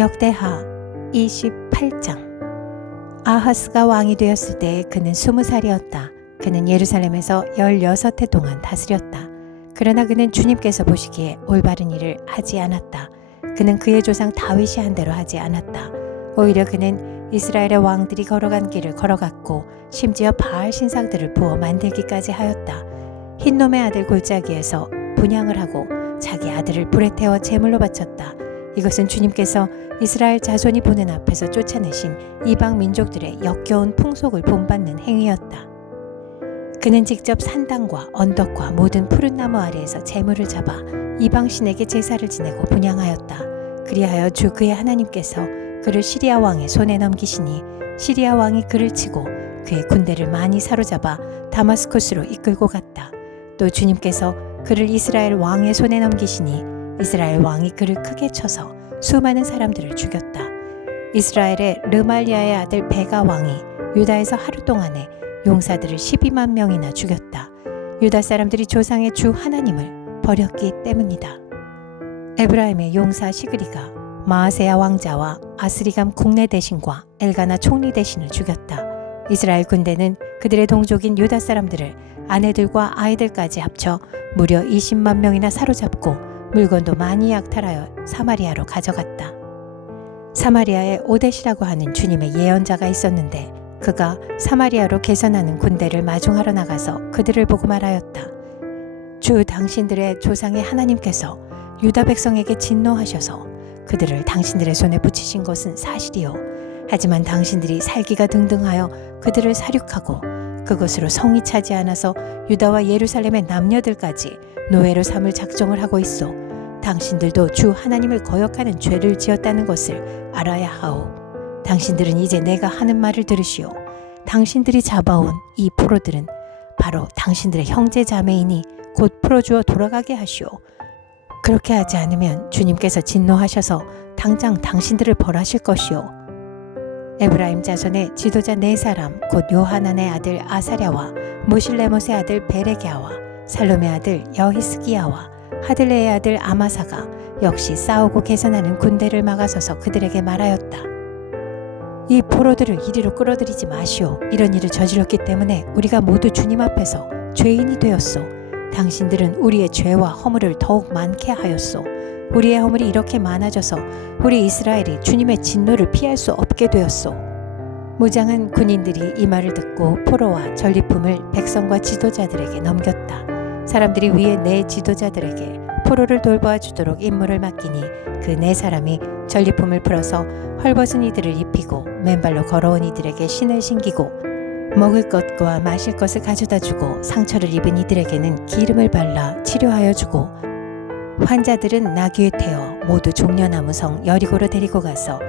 역대하 28장. 아하스가 왕이 되었을 때 그는 20살이었다. 그는 예루살렘에서 16해 동안 다스렸다. 그러나 그는 주님께서 보시기에 올바른 일을 하지 않았다. 그는 그의 조상 다윗이 한 대로 하지 않았다. 오히려 그는 이스라엘의 왕들이 걸어간 길을 걸어갔고 심지어 바알 신상들을 부어 만들기까지 하였다. 흰놈의 아들 골짜기에서 분향을 하고 자기 아들을 불에 태워 제물로 바쳤다. 이것은 주님께서 이스라엘 자손이 보는 앞에서 쫓아내신 이방 민족들의 역겨운 풍속을 본받는 행위였다. 그는 직접 산당과 언덕과 모든 푸른 나무 아래에서 제물을 잡아 이방 신에게 제사를 지내고 분향하였다. 그리하여 주 그의 하나님께서 그를 시리아 왕의 손에 넘기시니 시리아 왕이 그를 치고 그의 군대를 많이 사로잡아 다마스쿠스로 이끌고 갔다. 또 주님께서 그를 이스라엘 왕의 손에 넘기시니 이스라엘 왕이 그를 크게 쳐서 수많은 사람들을 죽였다. 이스라엘의 르말리아의 아들 베가 왕이 유다에서 하루 동안에 용사들을 12만 명이나 죽였다. 유다 사람들이 조상의 주 하나님을 버렸기 때문이다. 에브라임의 용사 시그리가 마아세야 왕자와 아스리감 국내 대신과 엘가나 총리 대신을 죽였다. 이스라엘 군대는 그들의 동족인 유다 사람들을 아내들과 아이들까지 합쳐 무려 20만 명이나 사로잡고 물건도 많이 약탈하여 사마리아로 가져갔다. 사마리아에 오뎃이라고 하는 주님의 예언자가 있었는데 그가 사마리아로 개선하는 군대를 마중하러 나가서 그들을 보고 말하였다. 주 당신들의 조상의 하나님께서 유다 백성에게 진노하셔서 그들을 당신들의 손에 붙이신 것은 사실이요. 하지만 당신들이 살기가 등등하여 그들을 살육하고 그것으로 성이 차지 않아서 유다와 예루살렘의 남녀들까지 노예로 삼을 작정을 하고 있어 당신들도 주 하나님을 거역하는 죄를 지었다는 것을 알아야 하오. 당신들은 이제 내가 하는 말을 들으시오. 당신들이 잡아온 이 포로들은 바로 당신들의 형제 자매이니 곧 풀어주어 돌아가게 하시오. 그렇게 하지 않으면 주님께서 진노하셔서 당장 당신들을 벌하실 것이오. 에브라임 자손의 지도자 4사람 곧 요하난의 아들 아사랴와 무실레못의 아들 베레기야와 살롬의 아들 여히스기야와 하들레의 아들 아마사가 역시 싸우고 개선하는 군대를 막아서서 그들에게 말하였다. 이 포로들을 이리로 끌어들이지 마시오. 이런 일을 저질렀기 때문에 우리가 모두 주님 앞에서 죄인이 되었소. 당신들은 우리의 죄와 허물을 더욱 많게 하였소. 우리의 허물이 이렇게 많아져서 우리 이스라엘이 주님의 진노를 피할 수 없게 되었소. 무장한 군인들이 이 말을 듣고 포로와 전리품을 백성과 지도자들에게 넘겼다. 사람들이 위에 4 지도자들에게 포로를 돌보아 주도록 임무를 맡기니 그 4사람이 전리품을 풀어서 헐벗은 이들을 입히고 맨발로 걸어온 이들에게 신을 신기고 먹을 것과 마실 것을 가져다 주고 상처를 입은 이들에게는 기름을 발라 치료하여 주고 환자들은 나귀에 태워 모두 종려나무 성 여리고로 데리고 가서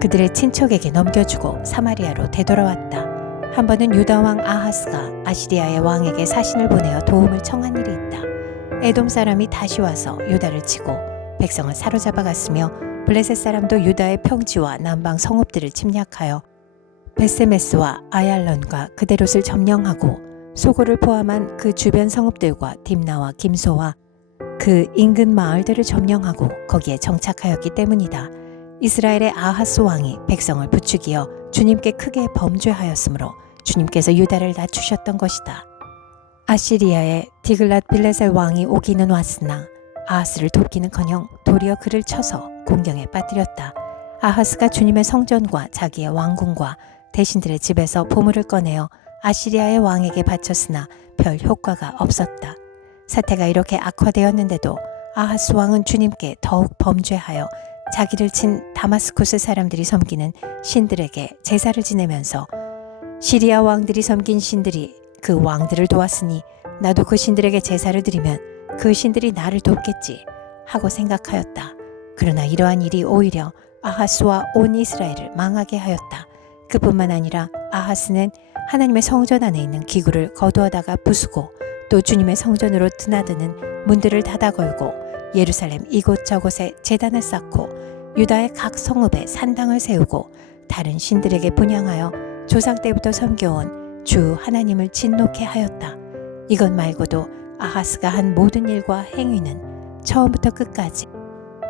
그들의 친척에게 넘겨주고 사마리아로 되돌아왔다. 한 번은 유다 왕 아하스가 아시리아의 왕에게 사신을 보내어 도움을 청한 일이 있다. 에돔 사람이 다시 와서 유다를 치고 백성을 사로잡아 갔으며 블레셋 사람도 유다의 평지와 남방 성읍들을 침략하여 베세메스와 아얄론과 그데롯을 점령하고 소고를 포함한 그 주변 성읍들과 딥나와 김소와 그 인근 마을들을 점령하고 거기에 정착하였기 때문이다. 이스라엘의 아하스 왕이 백성을 부추기어 주님께 크게 범죄하였으므로 주님께서 유다를 낮추셨던 것이다. 아시리아의 디글랏 빌레셀 왕이 오기는 왔으나 아하스를 돕기는커녕 도리어 그를 쳐서 공경에 빠뜨렸다. 아하스가 주님의 성전과 자기의 왕궁과 대신들의 집에서 보물을 꺼내어 아시리아의 왕에게 바쳤으나 별 효과가 없었다. 사태가 이렇게 악화되었는데도 아하스 왕은 주님께 더욱 범죄하여 자기를 친 다마스쿠스 사람들이 섬기는 신들에게 제사를 지내면서 시리아 왕들이 섬긴 신들이 그 왕들을 도왔으니 나도 그 신들에게 제사를 드리면 그 신들이 나를 돕겠지 하고 생각하였다. 그러나 이러한 일이 오히려 아하스와 온 이스라엘을 망하게 하였다. 그뿐만 아니라 아하스는 하나님의 성전 안에 있는 기구를 거두어다가 부수고 또 주님의 성전으로 드나드는 문들을 닫아 걸고 예루살렘 이곳저곳에 제단을 쌓고 유다의 각 성읍에 산당을 세우고 다른 신들에게 분향하여 조상 때부터 섬겨온 주 하나님을 진노케 하였다. 이것 말고도 아하스가 한 모든 일과 행위는 처음부터 끝까지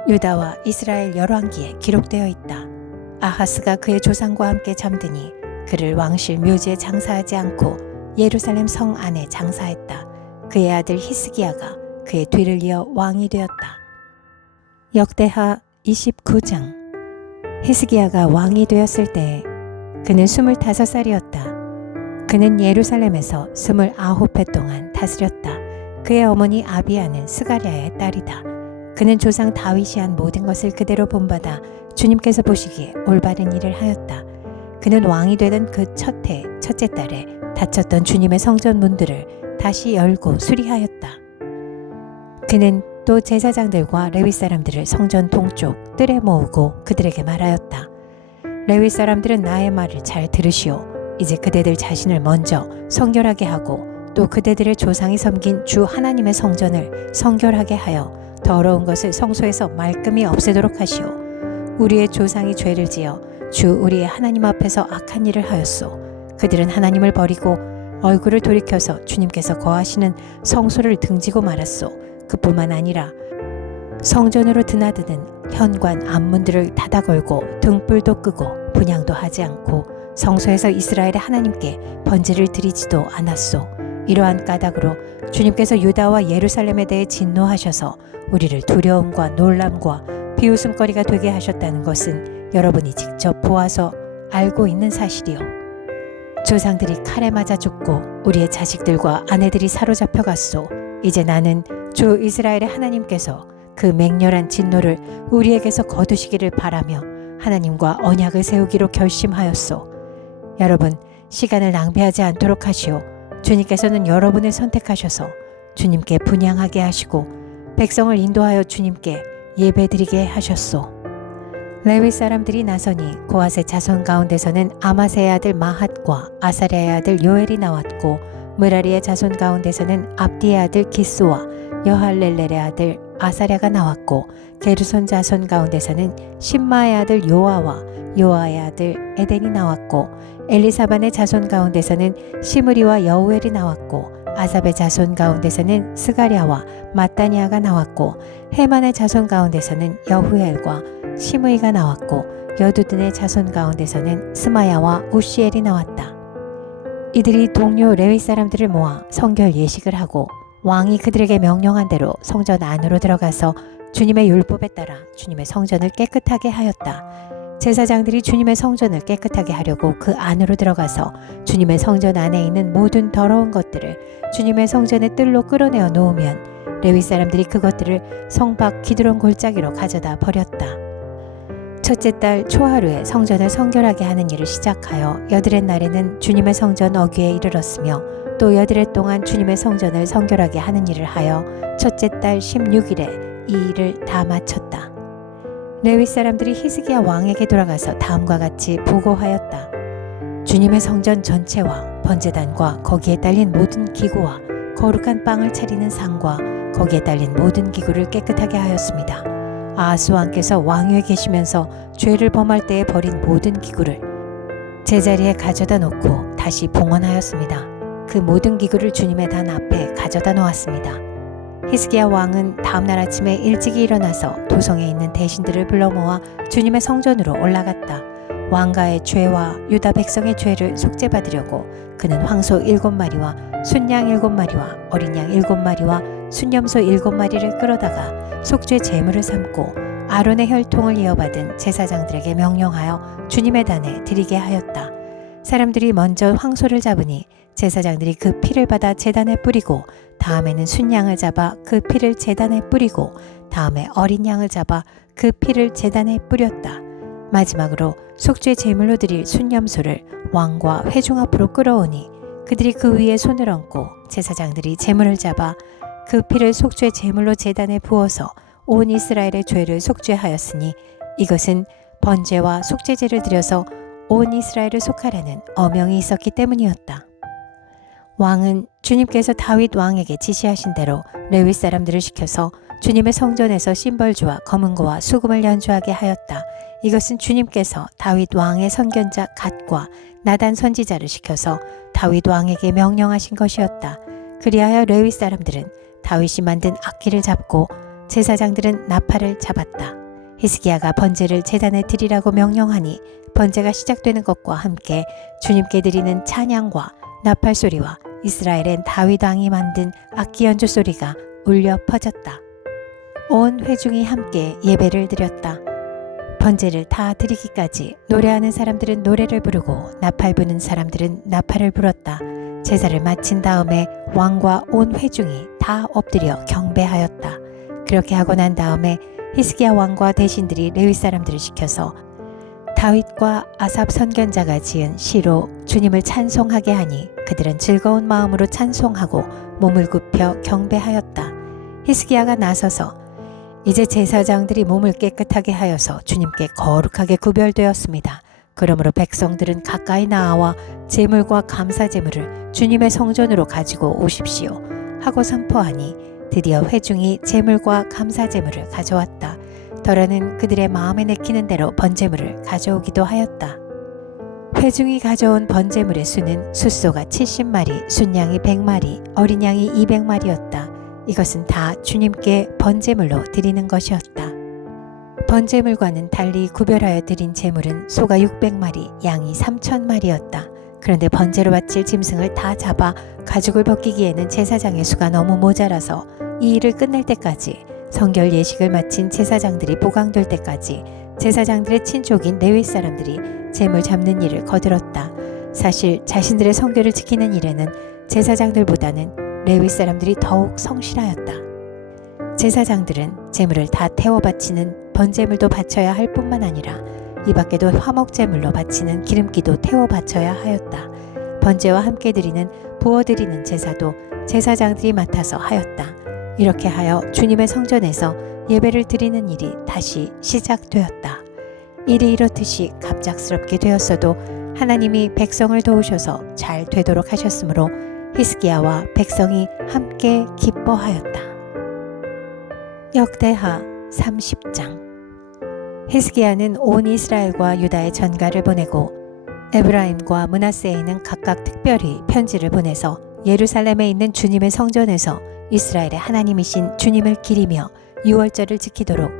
유다와 이스라엘 열왕기에 기록되어 있다. 아하스가 그의 조상과 함께 잠드니 그를 왕실 묘지에 장사하지 않고 예루살렘 성 안에 장사했다. 그의 아들 히스기야가 그의 뒤를 이어 왕이 되었다. 역대하 29장. 히스기야가 왕이 되었을 때에 그는 25살이었다. 그는 예루살렘에서 29해 동안 다스렸다. 그의 어머니 아비야는 스가랴의 딸이다. 그는 조상 다윗이 한 모든 것을 그대로 본받아 주님께서 보시기에 올바른 일을 하였다. 그는 왕이 되던 그 첫 해 첫째 달에 닫혔던 주님의 성전 문들을 다시 열고 수리하였다. 그는 또 제사장들과 레위 사람들을 성전 동쪽 뜰에 모으고 그들에게 말하였다. 레위 사람들은 나의 말을 잘 들으시오. 이제 그대들 자신을 먼저 성결하게 하고 또 그대들의 조상이 섬긴 주 하나님의 성전을 성결하게 하여 더러운 것을 성소에서 말끔히 없애도록 하시오. 우리의 조상이 죄를 지어 주 우리의 하나님 앞에서 악한 일을 하였소. 그들은 하나님을 버리고 얼굴을 돌이켜서 주님께서 거하시는 성소를 등지고 말았소. 그뿐만 아니라 성전으로 드나드는 현관 앞문들을 닫아 걸고 등불도 끄고 분향도 하지 않고 성소에서 이스라엘의 하나님께 번제를 드리지도 않았소. 이러한 까닭으로 주님께서 유다와 예루살렘에 대해 진노하셔서 우리를 두려움과 놀람과 비웃음거리가 되게 하셨다는 것은 여러분이 직접 보아서 알고 있는 사실이요. 조상들이 칼에 맞아 죽고 우리의 자식들과 아내들이 사로잡혀 갔소. 이제 나는 주 이스라엘의 하나님께서 그 맹렬한 진노를 우리에게서 거두시기를 바라며 하나님과 언약을 세우기로 결심하였소. 여러분, 시간을 낭비하지 않도록 하시오. 주님께서는 여러분을 선택하셔서 주님께 분향하게 하시고 백성을 인도하여 주님께 예배드리게 하셨소. 레위 사람들이 나서니 고핫의 자손 가운데서는 아마세의 아들 마핫과 아사랴의 아들 요엘이 나왔고 므라리의 자손 가운데서는 압디의 아들 기스와 여할렐렐의 아들 아사랴가 나왔고 게르손 자손 가운데서는 심마의 아들 요아와 요아의 아들 에덴이 나왔고 엘리사반의 자손 가운데서는 시므리와 여우엘이 나왔고 아삽의 자손 가운데서는 스가랴와 마따니아가 나왔고 헤만의 자손 가운데서는 여후엘과 시므이가 나왔고 여두둔의 자손 가운데서는 스마야와 우시엘이 나왔다. 이들이 동료 레위 사람들을 모아 성결 예식을 하고 왕이 그들에게 명령한 대로 성전 안으로 들어가서 주님의 율법에 따라 주님의 성전을 깨끗하게 하였다. 제사장들이 주님의 성전을 깨끗하게 하려고 그 안으로 들어가서 주님의 성전 안에 있는 모든 더러운 것들을 주님의 성전의 뜰로 끌어내어 놓으면 레위 사람들이 그것들을 성 밖 기드론 골짜기로 가져다 버렸다. 첫째 달 초하루에 성전을 성결하게 하는 일을 시작하여 여드렛 날에는 주님의 성전 어귀에 이르렀으며 또 여드렛 동안 주님의 성전을 성결하게 하는 일을 하여 첫째 달 16일에 이 일을 다 마쳤다. 레위 사람들이 히스기야 왕에게 돌아가서 다음과 같이 보고하였다. 주님의 성전 전체와 번제단과 거기에 딸린 모든 기구와 거룩한 빵을 차리는 상과 거기에 딸린 모든 기구를 깨끗하게 하였습니다. 아하스 왕께서 왕위에 계시면서 죄를 범할 때에 버린 모든 기구를 제자리에 가져다 놓고 다시 봉헌하였습니다. 그 모든 기구를 주님의 단 앞에 가져다 놓았습니다. 히스기야 왕은 다음날 아침에 일찍이 일어나서 도성에 있는 대신들을 불러 모아 주님의 성전으로 올라갔다. 왕가의 죄와 유다 백성의 죄를 속죄받으려고 그는 황소 7마리와 순양 7마리와 어린 양 7마리와 순염소 7마리를 끌어다가 속죄 제물을 삼고 아론의 혈통을 이어받은 제사장들에게 명령하여 주님의 단에 드리게 하였다. 사람들이 먼저 황소를 잡으니 제사장들이 그 피를 받아 제단에 뿌리고 다음에는 순양을 잡아 그 피를 제단에 뿌리고 다음에 어린 양을 잡아 그 피를 제단에 뿌렸다. 마지막으로 속죄 제물로 드릴 순염소를 왕과 회중 앞으로 끌어오니 그들이 그 위에 손을 얹고 제사장들이 제물을 잡아 그 피를 속죄 제물로 제단에 부어서 온 이스라엘의 죄를 속죄하였으니 이것은 번제와 속죄제를 드려서 온 이스라엘을 속하라는 어명이 있었기 때문이었다. 왕은 주님께서 다윗 왕에게 지시하신 대로 레위 사람들을 시켜서 주님의 성전에서 심벌주와 검은고와 수금을 연주하게 하였다. 이것은 주님께서 다윗 왕의 선견자 갓과 나단 선지자를 시켜서 다윗 왕에게 명령하신 것이었다. 그리하여 레위 사람들은 다윗이 만든 악기를 잡고 제사장들은 나팔을 잡았다. 히스기야가 번제를 제단에 드리라고 명령하니 번제가 시작되는 것과 함께 주님께 드리는 찬양과 나팔 소리와 이스라엘의 다윗 왕이 만든 악기 연주 소리가 울려 퍼졌다. 온 회중이 함께 예배를 드렸다. 번제를 다 드리기까지 노래하는 사람들은 노래를 부르고 나팔 부는 사람들은 나팔을 불었다. 제사를 마친 다음에 왕과 온 회중이 다 엎드려 경배하였다. 그렇게 하고 난 다음에 히스기야 왕과 대신들이 레위 사람들을 시켜서 다윗과 아삽 선견자가 지은 시로 주님을 찬송하게 하니 그들은 즐거운 마음으로 찬송하고 몸을 굽혀 경배하였다. 히스기야가 나서서 이제 제사장들이 몸을 깨끗하게 하여서 주님께 거룩하게 구별되었습니다. 그러므로 백성들은 가까이 나와 제물과 감사 제물을 주님의 성전으로 가지고 오십시오 하고 선포하니 드디어 회중이 제물과 감사 제물을 가져왔다. 더러는 그들의 마음에 내키는 대로 번제물을 가져오기도 하였다. 회중이 가져온 번제물의 수는 숫소가 70마리, 순양이 100마리, 어린 양이 200마리였다. 이것은 다 주님께 번제물로 드리는 것이었다. 번제물과는 달리 구별하여 드린 제물은 소가 600마리, 양이 3000마리였다. 그런데 번제로 바칠 짐승을 다 잡아 가죽을 벗기기에는 제사장의 수가 너무 모자라서 이 일을 끝낼 때까지 성결 예식을 마친 제사장들이 보강될 때까지 제사장들의 친족인 레위 사람들이 제물 잡는 일을 거들었다. 사실 자신들의 성결을 지키는 일에는 제사장들보다는 레위 사람들이 더욱 성실하였다. 제사장들은 제물을 다 태워 바치는 번제물도 바쳐야 할 뿐만 아니라 이 밖에도 화목제물로 바치는 기름기도 태워 바쳐야 하였다. 번제와 함께 드리는 부어드리는 제사도 제사장들이 맡아서 하였다. 이렇게 하여 주님의 성전에서 예배를 드리는 일이 다시 시작되었다. 일이 이렇듯이 갑작스럽게 되었어도 하나님이 백성을 도우셔서 잘 되도록 하셨으므로 히스기야와 백성이 함께 기뻐하였다. 역대하 30장. 히스기야는 온 이스라엘과 유다에 전가를 보내고 에브라임과 므낫세에는 각각 특별히 편지를 보내서 예루살렘에 있는 주님의 성전에서 이스라엘의 하나님이신 주님을 기리며 유월절을 지키도록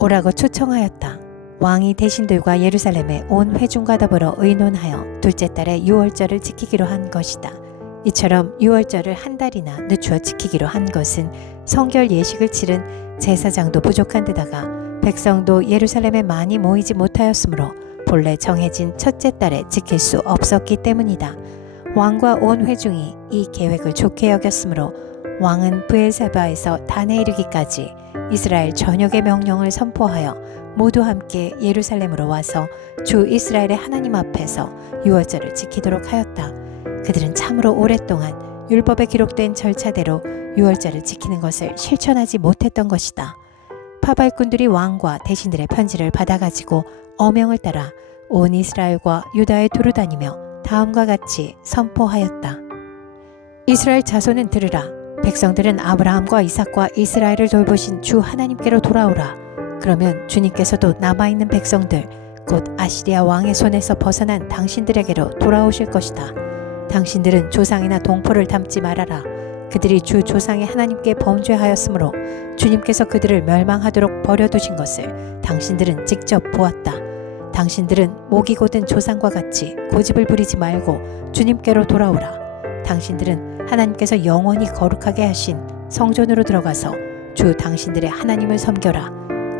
오라고 초청하였다. 왕이 대신들과 예루살렘의 온 회중과 더불어 의논하여 둘째 달에 유월절을 지키기로 한 것이다. 이처럼 유월절을 한 달이나 늦추어 지키기로 한 것은 성결 예식을 치른 제사장도 부족한 데다가 백성도 예루살렘에 많이 모이지 못하였으므로 본래 정해진 첫째 달에 지킬 수 없었기 때문이다. 왕과 온 회중이 이 계획을 좋게 여겼으므로 왕은 브엘세바에서 단에 이르기까지 이스라엘 전역의 명령을 선포하여 모두 함께 예루살렘으로 와서 주 이스라엘의 하나님 앞에서 유월절을 지키도록 하였다. 그들은 참으로 오랫동안 율법에 기록된 절차대로 유월절을 지키는 것을 실천하지 못했던 것이다. 파발꾼들이 왕과 대신들의 편지를 받아가지고 어명을 따라 온 이스라엘과 유다에 두루다니며 다음과 같이 선포하였다. 이스라엘 자손은 들으라. 백성들은 아브라함과 이삭과 이스라엘을 돌보신 주 하나님께로 돌아오라. 그러면 주님께서도 남아있는 백성들 곧 아시리아 왕의 손에서 벗어난 당신들에게로 돌아오실 것이다. 당신들은 조상이나 동포를 닮지 말아라. 그들이 주 조상의 하나님께 범죄하였으므로 주님께서 그들을 멸망하도록 버려두신 것을 당신들은 직접 보았다. 당신들은 목이 곧은 조상과 같이 고집을 부리지 말고 주님께로 돌아오라. 당신들은 하나님께서 영원히 거룩하게 하신 성전으로 들어가서 주 당신들의 하나님을 섬겨라.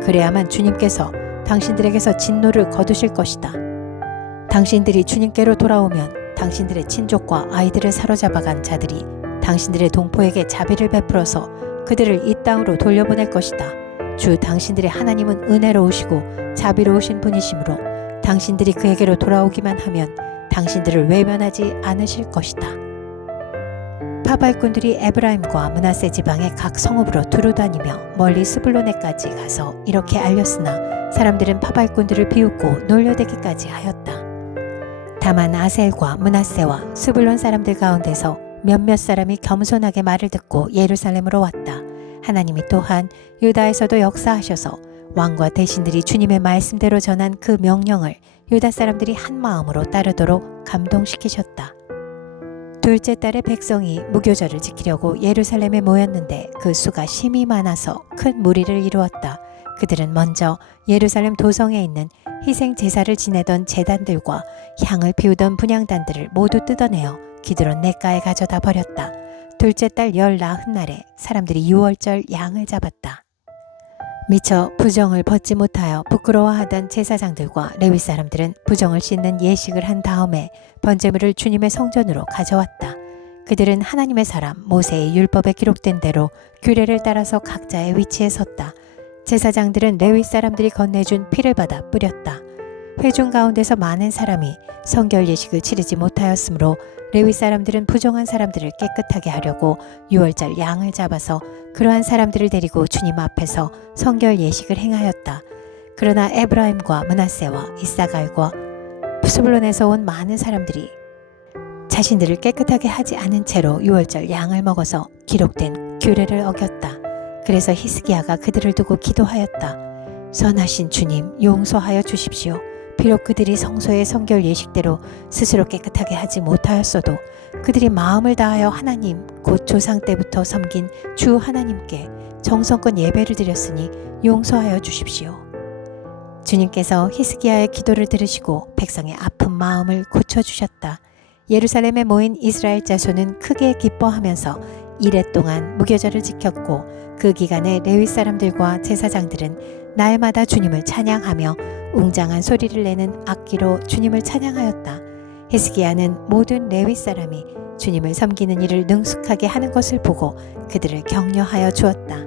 그래야만 주님께서 당신들에게서 진노를 거두실 것이다. 당신들이 주님께로 돌아오면 당신들의 친족과 아이들을 사로잡아간 자들이 당신들의 동포에게 자비를 베풀어서 그들을 이 땅으로 돌려보낼 것이다. 주 당신들의 하나님은 은혜로우시고 자비로우신 분이시므로 당신들이 그에게로 돌아오기만 하면 당신들을 외면하지 않으실 것이다. 파발꾼들이 에브라임과 므낫세 지방의 각 성읍으로 두루다니며 멀리 스불론에까지 가서 이렇게 알렸으나 사람들은 파발꾼들을 비웃고 놀려대기까지 하였다. 다만 아셀과 므낫세와 스불론 사람들 가운데서 몇몇 사람이 겸손하게 말을 듣고 예루살렘으로 왔다. 하나님이 또한 유다에서도 역사하셔서 왕과 대신들이 주님의 말씀대로 전한 그 명령을 유다 사람들이 한 마음으로 따르도록 감동시키셨다. 둘째 달에 백성이 무교절을 지키려고 예루살렘에 모였는데 그 수가 심히 많아서 큰 무리를 이루었다. 그들은 먼저 예루살렘 도성에 있는 희생 제사를 지내던 제단들과 향을 피우던 분향단들을 모두 뜯어내어 기드론 냇가에 가져다 버렸다. 둘째 달 열 나흔 날에 사람들이 유월절 양을 잡았다. 미처 부정을 벗지 못하여 부끄러워하던 제사장들과 레위 사람들은 부정을 씻는 예식을 한 다음에 번제물을 주님의 성전으로 가져왔다. 그들은 하나님의 사람 모세의 율법에 기록된 대로 규례를 따라서 각자의 위치에 섰다. 제사장들은 레위 사람들이 건네준 피를 받아 뿌렸다. 회중 가운데서 많은 사람이 성결 예식을 치르지 못하였으므로 레위 사람들은 부정한 사람들을 깨끗하게 하려고 유월절 양을 잡아서 그러한 사람들을 데리고 주님 앞에서 성결 예식을 행하였다. 그러나 에브라임과 므낫세와 이사갈과 스불론에서 온 많은 사람들이 자신들을 깨끗하게 하지 않은 채로 유월절 양을 먹어서 기록된 규례를 어겼다. 그래서 히스기야가 그들을 두고 기도하였다. 선하신 주님, 용서하여 주십시오. 비록 그들이 성소의 성결 예식대로 스스로 깨끗하게 하지 못하였어도 그들이 마음을 다하여 하나님 곧 조상 때부터 섬긴 주 하나님께 정성껏 예배를 드렸으니 용서하여 주십시오. 주님께서 히스기야의 기도를 들으시고 백성의 아픈 마음을 고쳐주셨다. 예루살렘에 모인 이스라엘 자손은 크게 기뻐하면서 이레 동안 무교절을 지켰고 그 기간에 레위 사람들과 제사장들은 날마다 주님을 찬양하며 웅장한 소리를 내는 악기로 주님을 찬양하였다. 히스기야는 모든 레위 사람이 주님을 섬기는 일을 능숙하게 하는 것을 보고 그들을 격려하여 주었다.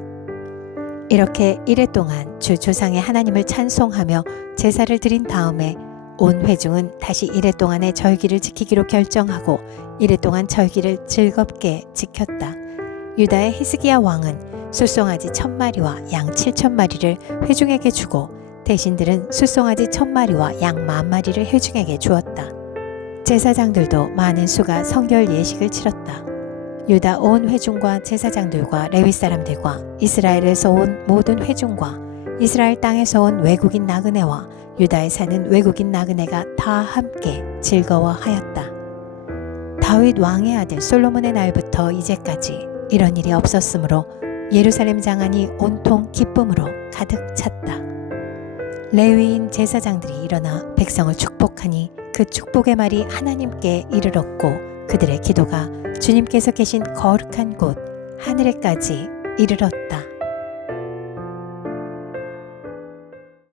이렇게 이레 동안 주 조상의 하나님을 찬송하며 제사를 드린 다음에 온 회중은 다시 이레 동안의 절기를 지키기로 결정하고 이레 동안 절기를 즐겁게 지켰다. 유다의 히스기야 왕은 숫송아지 1000마리와 양 7000마리를 회중에게 주고 대신들은 숫송아지 1000마리와 양 10,000마리를 회중에게 주었다. 제사장들도 많은 수가 성결 예식을 치렀다. 유다 온 회중과 제사장들과 레위 사람들과 이스라엘에서 온 모든 회중과 이스라엘 땅에서 온 외국인 나그네와 유다에 사는 외국인 나그네가 다 함께 즐거워하였다. 다윗 왕의 아들 솔로몬의 날부터 이제까지 이런 일이 없었으므로 예루살렘 장안이 온통 기쁨으로 가득 찼다. 레위인 제사장들이 일어나 백성을 축복하니 그 축복의 말이 하나님께 이르렀고 그들의 기도가 주님께서 계신 거룩한 곳 하늘에까지 이르렀다.